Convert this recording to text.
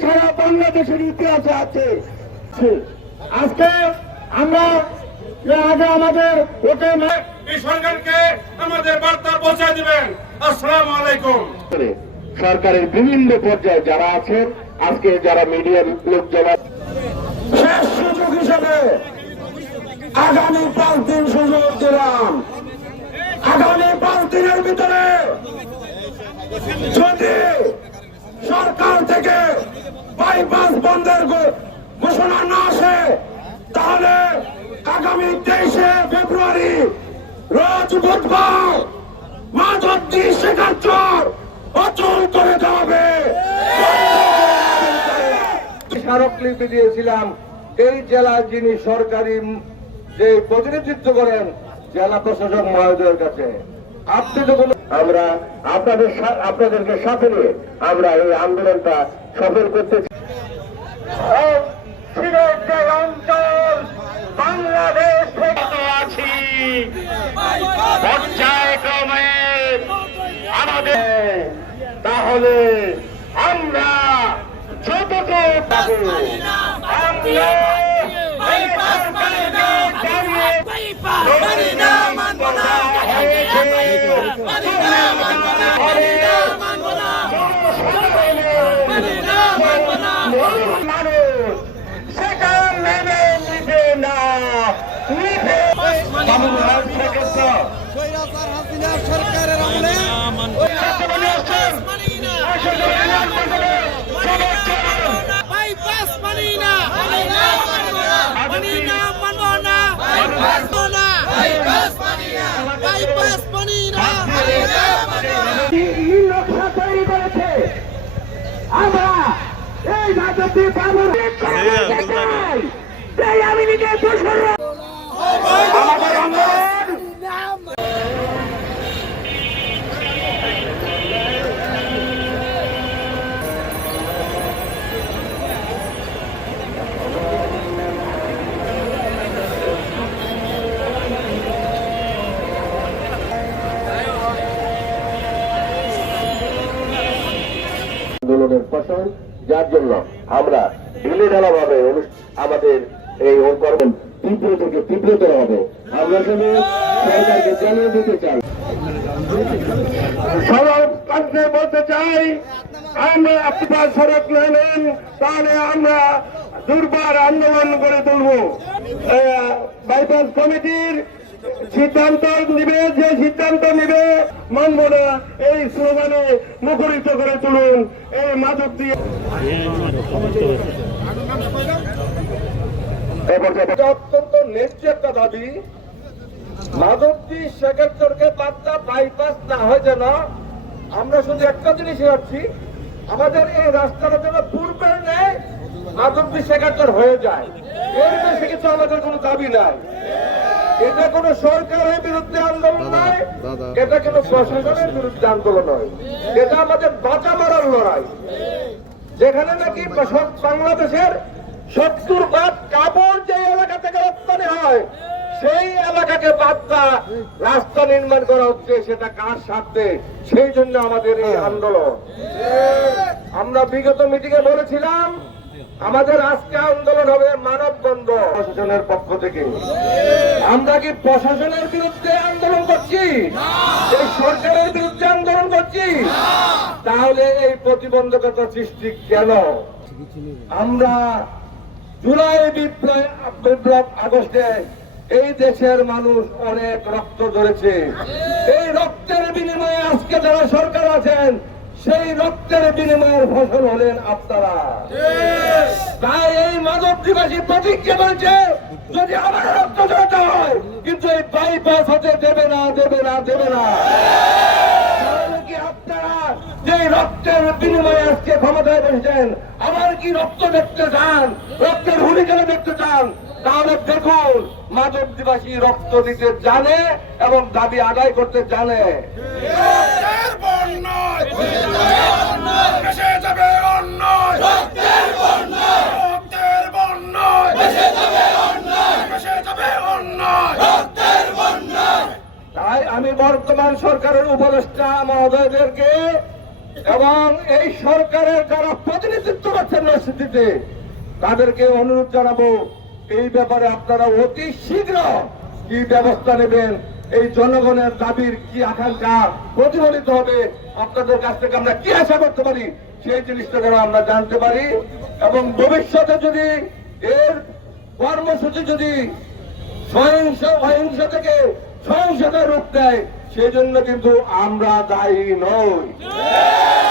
সারা বাংলাদেশের ইতিহাসে আছে। আজকে আমরা আগে আমাদের ওকে এই সরকারকে আমাদের বার্তা পৌঁছে দিবেন। আসসালামু আলাইকুম। সরকারের বিভিন্ন পর্যায়ে যারা আছেন, আজকে যারা মিডিয়ার লোক যারা শেষ সুযোগ হিসেবে আগামী পাঁচ দিন সুযোগ দিলাম। আগামী পাঁচ দিনের ভিতরে যদি সরকার থেকে বাইপাস বন্ধের ঘোষণা না আসে, তাহলে আগামী তেইশে ফেব্রুয়ারি রোজ বুধবার মাধবজি শেখাচর অচল করে দেওয়া স্মারকলিপি দিয়েছিলাম, এই জেলার যিনি সরকারি যে প্রতিনিধিত্ব করেন, জেলা প্রশাসক মহোদয়ের কাছে। আপনি কোনো আমরা আপনাদের আপনাদেরকে সাথে নিয়ে আমরা এই আন্দোলনটা সফল করতে বাংলাদেশ আছি। আমাদের তাহলে আমরা যতটুকু পাবো আমরা এই সরকারকে দাঁড়িয়ে মানি না মানব না মানি না আন্দোলনের ফসল যার জন্য আমরা ঢিলে ভাবে আমাদের এই ও কর্ম তীব্র থেকে তীব্রতর হবে। আমরা শুধু সরকারকে জানিয়ে দিতে চাই। কাছে বলতে চাই, আমরা আপনার সড়ক নেন তাহলে আমরা দুর্বার আন্দোলন করে তুলব। বাইপাস কমিটির সিদ্ধান্ত নিবে, যে সিদ্ধান্ত নিবে মানব না এই স্লোগানে মুখরিত করে তুলুন। এই মাদক দিয়ে অত্যন্ত ন্যায্য একটা দাবি। মাধবজি শেখেশ্বরকে বার্তা বাইপাস না হয় যেন আমরা শুধু একটা জিনিস যাচ্ছি আমাদের এই রাস্তাটা যেন পূর্বের নেয় মাধবজি শেখাচর হয়ে যায়। এর বেশি কিছু আমাদের কোনো দাবি নাই। এটা কোনো সরকারের বিরুদ্ধে আন্দোলন নয় এটা কোনো প্রশাসনের বিরুদ্ধে আন্দোলন নয়। এটা আমাদের বাঁচা মারার লড়াই। যেখানে নাকি সব বাংলাদেশের সত্তর ভাগ কাপড় যে এলাকা থেকে রপ্তানি হয় সেই এলাকাকে বার্তা রাস্তা নির্মাণ করা হচ্ছে সেটা কার স্বার্থে? সেই জন্য আমাদের এই আন্দোলন। আমরা বিগত মিটিং এ বলেছিলাম আমাদের আজকে আন্দোলন হবে মানব বন্ধ প্রশাসনের পক্ষ থেকে। আমরা কি প্রশাসনের বিরুদ্ধে আন্দোলন করছি? এই সরকারের বিরুদ্ধে আন্দোলন করছি? তাহলে এই প্রতিবন্ধকতা সৃষ্টি কেন? আমরা জুলাই বিপ্লব বিপ্লব আগস্টে এই দেশের মানুষ অনেক রক্ত ধরেছে এই রক্তের বিনিময়ে আজকে যারা সরকার আছেন, সেই রক্তের বিনিময়ের ফসল হলেন আপনারা। তাই এই মানব দিবসী প্রতিজ্ঞা বলছে, যদি আমার রক্ত ঝরাতে হয়, কিন্তু এই বাইপাস হতে দেবে না দেবে না দেবে না। যে রক্তের বিনিময়ে আজকে ক্ষমতায় বসেছেন আবার কি রক্ত দেখতে চান? রক্তের ভূমিকা দেখতে চান? তাহলে দেখুন মাদক দিবাসী রক্ত দিতে জানে এবং দাবি আদায় করতে জানে। তাই আমি বর্তমান সরকারের উপদেষ্টা মহোদয়দেরকে এবং এই সরকারের যারা প্রতিনিধিত্ব করছেন রাজনীতিতে, তাদেরকে অনুরোধ জানাব, এই ব্যাপারে আপনারা অতি শীঘ্র কি ব্যবস্থা নেবেন, এই জনগণের দাবির কি আকাঙ্ক্ষা, প্রতিফলিত হবে, আপনাদের কাছ থেকে আমরা কি আশা করতে পারি, সেই জিনিসটা যেন আমরা জানতে পারি। এবং ভবিষ্যতে যদি এর কর্মসূচি যদি সহিংস, অহিংস থেকে সহিংসতা রূপ দেয় সেই জন্য কিন্তু আমরা দায়ী নই।